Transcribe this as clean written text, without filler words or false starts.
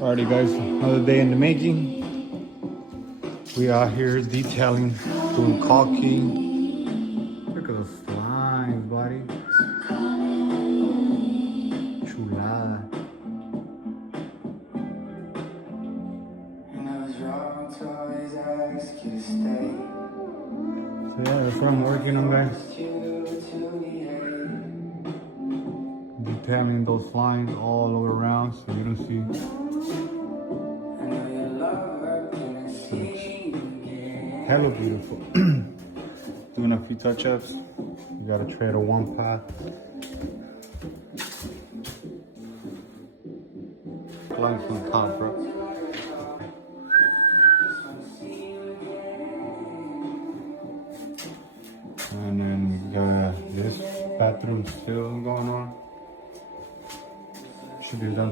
Alrighty guys, another day in the making. We out here detailing, doing caulking. Look at those slimes, buddy. Chulada. So yeah, that's what I'm working on, guys. Detailing those lines all over around so you don't see. Hella beautiful. Doing a few touch-ups. You gotta tread a one path. Lines from the top, bro. And then we got this bathroom still going on. Should be done